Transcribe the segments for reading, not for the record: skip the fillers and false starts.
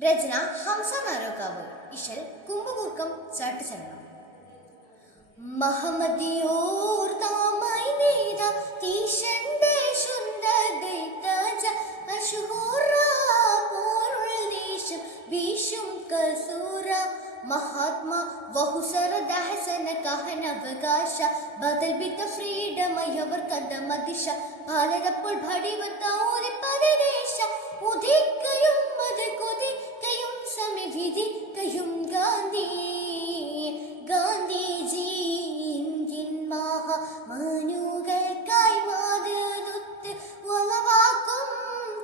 രചന ഹംസ നാരോക്കാവ്. ഇശൽ കുംഭകൂർക്കം ചാട്ടുചരണം. മഹമദിയോർ താമായി നേത തീശന്റെ ശുദ്ധദൈതജ അശുഹുറ പോരുൾ ദേശം വീശും കസൂറ മഹാത്മാ വഹുസര ദഹസന കഹനവകാശ ബദൽ ബിത്ത ഫ്രീഡമയവർ കദമദിശ ഭാരതപ്പോൾ ഭടിവത്താവൂരി പരദേശ ഉദിക്കയും അത് കൊതിക്കയും സമിവിധിക്കയും ഗാന്ധി ഗാന്ധിജി ഇന്ത്യൻ മഹാമാനുകൾക്കായി മാതൃത്വ വളവാക്കും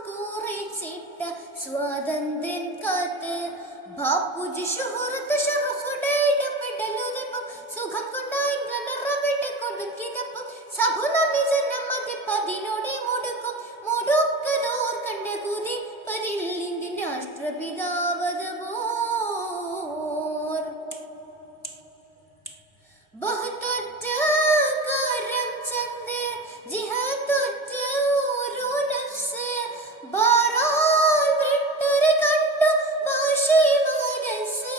കുറിച്ചിട്ട സ്വാതന്ത്ര്യം കാത്ത് ബാപ്പുജി ശുഹൃത്ത് ഷറഫുടെ ഇടപെടലുതിപ്പം സുഖം കൊണ്ടായി നിറവിട്ട് കൊടുക്കിതപ്പം സഭു നമ്മി ജനമതി പതിനോടെ മുടുക്കും മുടുക്കതോർ കണ്ട കുതി പരില്ലിന്റെ രാഷ്ട്രപിതാവത് പോർ ബഹുതൊറ്റ കരം ചന്ദ് ജിഹതൊറ്റ ഒരു നഫ്സ് ബാറാൽ വിട്ടൊരു കണ്ടു ഭാഷി മനസ്സ്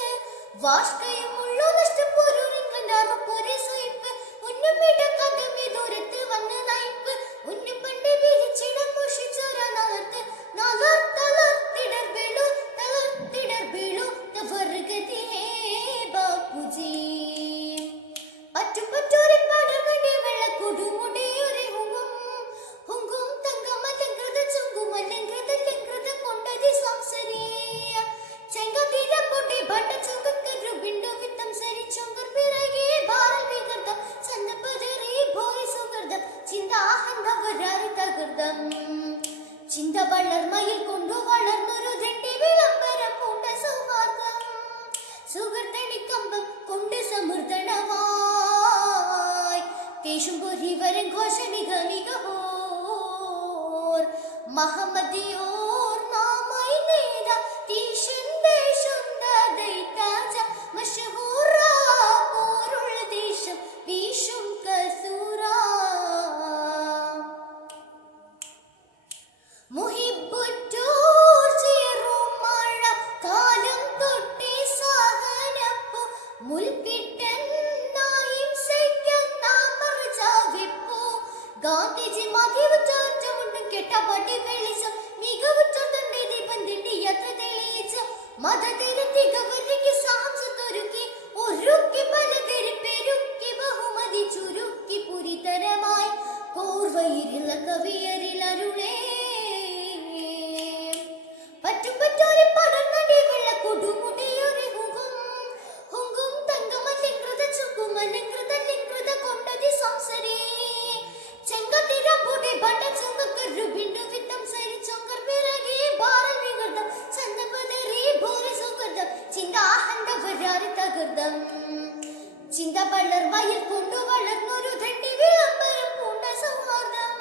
വാഷ്കയും ഉള്ളു നഷ്ടപ്പൊരുരിൻ കണ്ടാറുപ്പൊരു സ്വയിപ്പ് ഉന്നമിട കഥമി ദൂരത്ത് വന്ന് നയിപ്പ് ഉന്നു പണ്ട് വിളിച്ചിടം മുഷിച്ചൊര നാളത്ത് തളർത്തിടർ വീളു വർഗതിയേ ബാപ്പുജി പറ്റുപറ്റോരെ പടർവണ്ടി വെള്ള കൊടുമുടിയൊരെ ഹുങ്കും തങ്കമലങ്കൃത ചുങ്കുമലങ്കൃത ലങ്കൃത കൊണ്ടതി സംസരീയ ചെങ്കതീര പൊട്ടി ഭട്ട ചുങ്കക്കരു ബിണ്ടു വിത്തം സരി ചുങ്കർ പിറകെ ഭാരൽ വികൃത ചന്നപദരി ഭോയി സുകൃത ചിന്താഹന്തവരാരി തകൃതം ചിന്ത വളർമയിൽ കൊണ്ടു വളർന്നൊരു ദണ്ഡി വിളംബരം പൂണ്ട സൗഹാർദ്ദം സുഹൃത്തണിക്കമ്പം കൊണ്ട് സമൃദ്ധനവായി തേശുംപൊരിവരൻ ഘോഷണിക മികവോർ മഹമ്മദിയോർ നാമായി നേത തീശൻ ദേശം ദൈതാജ മശഹൂറ പോരുൾ ദേശം വീശും കസൂറ മുഹിബുറ്റൂർ ചേറും മഴ കാലം തൊട്ടേ സഹനപ്പു മുൽക്കിട്ടെന്നായും സൈക്യന്നാമർജാവിപ്പു ഗാന്ധിജി മതിവുറ്റാറ്റമുണ്ടും കെട്ടപടി വെളിച്ചം മികവുറ്റ തന്റെ ദീപന്തിന്റെ യാത്ര തെളിയിച്ച മതത്തിലെത്തി ഗവരിക്ക് സാംസത്തൊരുക്കി ഒരുക്കി പലതരി പെരുക്കി ബഹുമതി ചുരുക്കി പുരിതരമായി കോർവയിരില കവിയരിൽ അരുളേ പറ്റുപറ്റോരെ പടർന്നടി വെള്ള കൊടുമുടിയൊരെ ഹുങ്കും തങ്കമലങ്കൃത ചുങ്കുമലങ്കൃത ലങ്കൃത കൊണ്ടതി സംസരീ ചെങ്കതിര പൊടി ഭട്ട ചുങ്കക്കരു ബിണ്ടു വിത്തം സരി ചുങ്കർ പിറകെ ഭാരൽ വികൃതം ചന്നപദരി ഭോരി സുകൃതം ചിന്താഹന്തവരാരി തകൃതം ചിന്ത വളർവയിൽ കൊണ്ടു വളർന്നൊരു ദണ്ഡി വിളംബരം പൂണ്ട സൗഹാർദ്ദം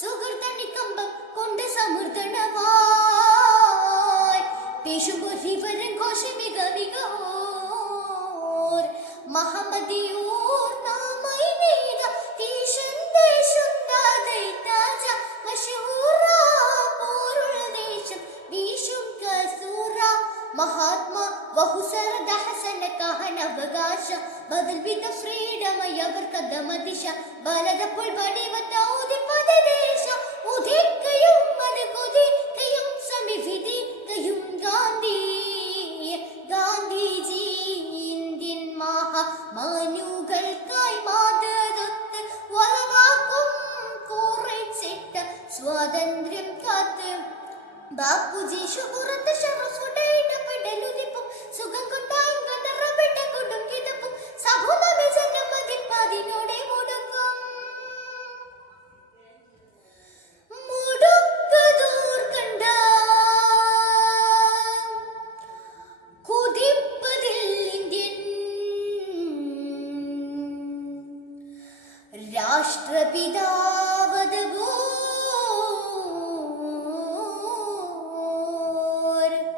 സുഹൃത്തണിക്കമ്പം കൊണ്ട് സമൃദ്ധനവായി പേശുംപൊരിവരൻ ഘോഷമിക മികവോർ മഹമ്മദിയോർ നാമായി നേത തീശൻ ദേശം ദൈതാജ മശഹൂറ പോരുൾ ദേശം വീശും കസൂറ മഹാത്മാ വഹുസര ദഹസന കഹനവകാശ ബദൽ ബിത്ത ഫ്രീഡമയവർ കദമദിശ ഭാരതപ്പോൾ ഭടിവത്താവൂരി പരദേശ ഉദിക്കയും അത് കൊതിക്കയും സമിവിധിക്കയും ഗാന്ധി ഗാന്ധിജി ഇന്ത്യൻ മഹാമാനുകൾക്കായി മാതൃത്വ വളവാക്കും കുറിച്ചിട്ട സ്വാതന്ത്ര്യം കാത്ത് ബാപ്പുജി ശുഹൃത്ത് ഷറഫുടെ ഇടപെടലുതിപ്പം സുഖം കൊണ്ടായി നിറവിട്ട് കൊടുക്കിതപ്പം സഭു നമ്മി ജനമതി പതിനോടെ മുടുക്കും മുടുക്കതോർ കണ്ട കുതിപ്പതിൽ ഇന്ത്യൻ രാഷ്ട്രപിതാ